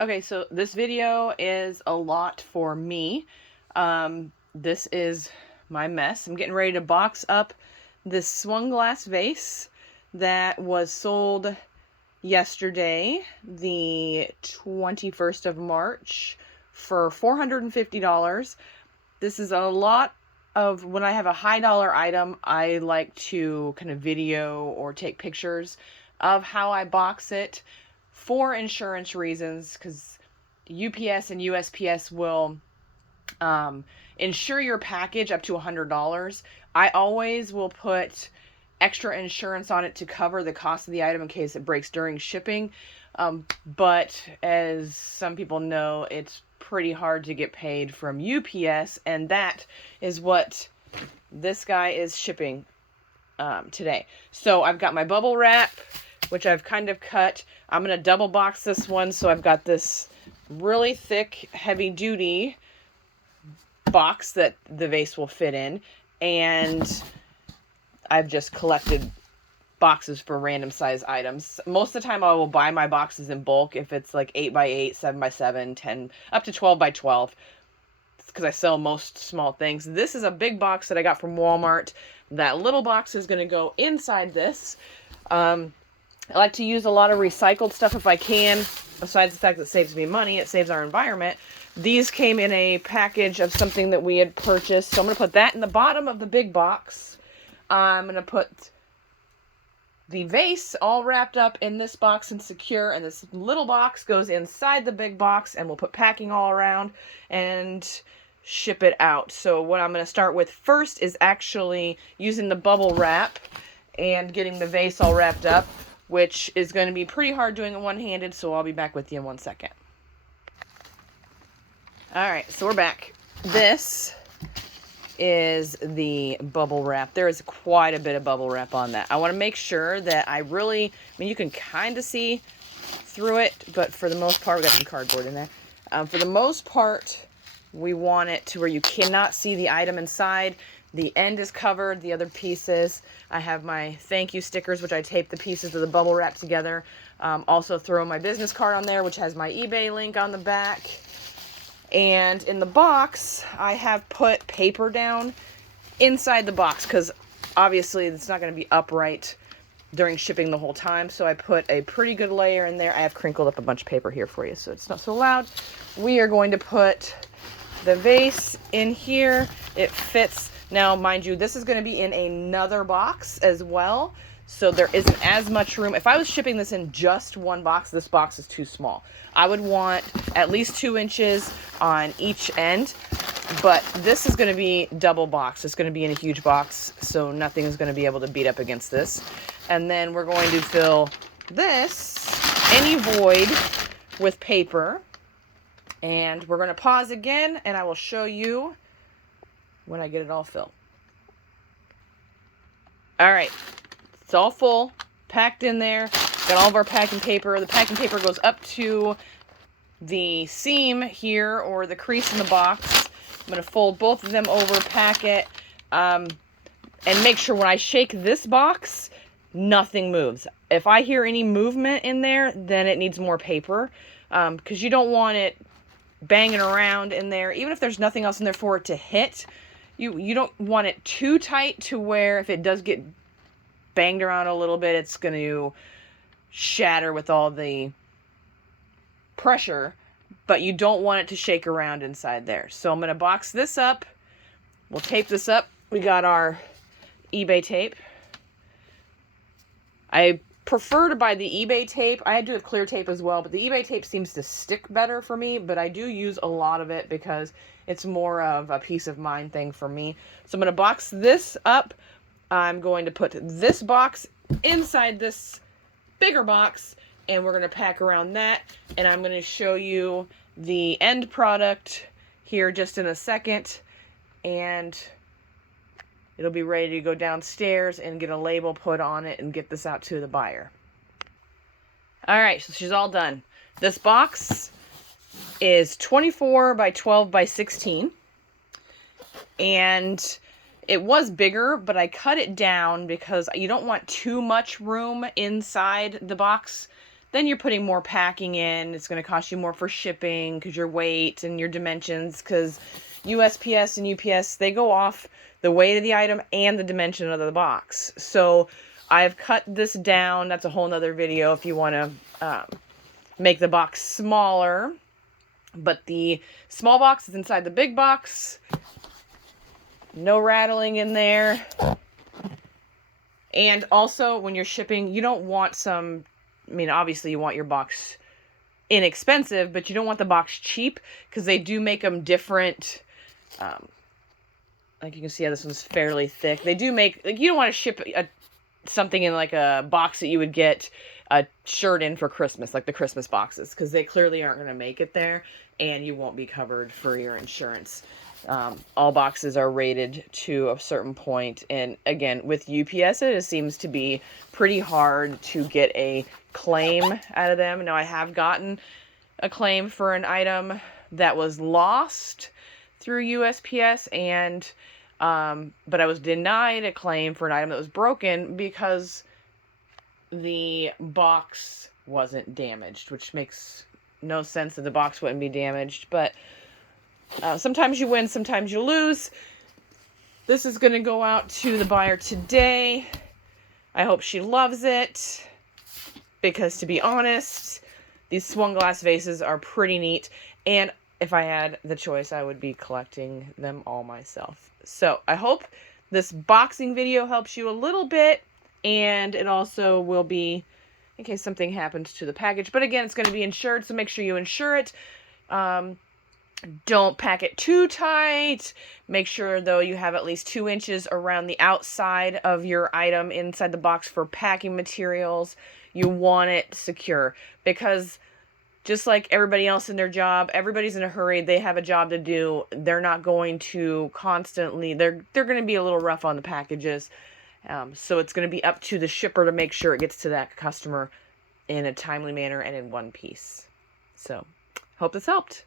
Okay, so this video is a lot for me. This is my mess. I'm getting ready to box up this swung glass vase that was sold yesterday, the 21st of March, for $450. This is a lot of, when I have a high dollar item, I like to kind of video or take pictures of how I box it for insurance reasons, because UPS and USPS will insure your package up to $100. I always will put extra insurance on it to cover the cost of the item in case it breaks during shipping. But as some people know, it's pretty hard to get paid from UPS, and that is what this guy is shipping today. So I've got my bubble wrap, which I've kind of cut. I'm going to double box this one, so I've got this really thick, heavy-duty box that the vase will fit in, and I've just collected boxes for random size items. Most of the time I will buy my boxes in bulk if it's like 8x8, 7x7, 10, up to 12x12, because I sell most small things. This is a big box that I got from Walmart. That little box is going to go inside this. I like to use a lot of recycled stuff if I can. Besides the fact that it saves me money, it saves our environment. These came in a package of something that we had purchased. So I'm going to put that in the bottom of the big box. I'm going to put the vase all wrapped up in this box and secure, and this little box goes inside the big box, and we'll put packing all around and ship it out. So what I'm going to start with first is actually using the bubble wrap and getting the vase all wrapped up, which is going to be pretty hard doing it one-handed, so I'll be back with you in 1 second. Alright, so we're back. This is the bubble wrap. There is quite a bit of bubble wrap on that. I want to make sure that I mean, you can kind of see through it, but for the most part, we got some cardboard in there. For the most part, we want it to where you cannot see the item inside. The end is covered, the other pieces. I have my thank you stickers, which I tape the pieces of the bubble wrap together. Also throw my business card on there, which has my eBay link on the back. And in the box, I have put paper down inside the box, because obviously it's not going to be upright during shipping the whole time. So I put a pretty good layer in there. I have crinkled up a bunch of paper here for you, so it's not so loud. We are going to put the vase in here. It fits. Now, mind you, this is going to be in another box as well, so there isn't as much room. If I was shipping this in just one box, this box is too small. I would want at least 2 inches on each end, but this is going to be double boxed. It's going to be in a huge box, so nothing is going to be able to beat up against this. And then we're going to fill this, any void, with paper. And we're going to pause again, and I will show you when I get it all filled. All right, it's all full, packed in there. Got all of our packing paper. The packing paper goes up to the seam here, or the crease in the box. I'm going to fold both of them over, pack it, and make sure when I shake this box, nothing moves. If I hear any movement in there, then it needs more paper, because you don't want it banging around in there. Even if there's nothing else in there for it to hit, you don't want it too tight to where if it does get banged around a little bit, it's going to shatter with all the pressure, but you don't want it to shake around inside there. So I'm going to box this up. We'll tape this up. We got our eBay tape. I prefer to buy the eBay tape. I do have clear tape as well, but the eBay tape seems to stick better for me, but I do use a lot of it because it's more of a peace of mind thing for me. So I'm going to box this up. I'm going to put this box inside this bigger box, and we're going to pack around that, and I'm going to show you the end product here just in a second, and it'll be ready to go downstairs and get a label put on it and get this out to the buyer. All right, so she's all done. This box is 24 by 12 by 16, and it was bigger, but I cut it down because you don't want too much room inside the box then you're putting more packing in. It's going to cost you more for shipping because your weight and your dimensions, because USPS and UPS, they go off the weight of the item and the dimension of the box. So I've cut this down. That's a whole nother video if you want to make the box smaller. But the small box is inside the big box. No rattling in there. And also, when you're shipping, you don't want some, I mean, obviously you want your box inexpensive, but you don't want the box cheap, because they do make them different. Like you can see how this one's fairly thick. They do make, like, you don't want to ship something in like a box that you would get a shirt in for Christmas, like the Christmas boxes, because they clearly aren't going to make it there, and you won't be covered for your insurance. All boxes are rated to a certain point, and again, with UPS, it seems to be pretty hard to get a claim out of them. Now, I have gotten a claim for an item that was lost through USPS, and but I was denied a claim for an item that was broken because the box wasn't damaged, which makes no sense that the box wouldn't be damaged. But sometimes you win, sometimes you lose. This is going to go out to the buyer today. I hope she loves it, because to be honest, these swung glass vases are pretty neat, and if I had the choice, I would be collecting them all myself. So I hope this boxing video helps you a little bit, and it also will be in case something happens to the package. But again, it's going to be insured, so make sure you insure it. Don't pack it too tight. Make sure, though, you have at least 2 inches around the outside of your item inside the box for packing materials. You want it secure, because just like everybody else in their job, everybody's in a hurry. They have a job to do. They're not going to constantly, they're going to be a little rough on the packages. So it's going to be up to the shipper to make sure it gets to that customer in a timely manner and in one piece. So, hope this helped.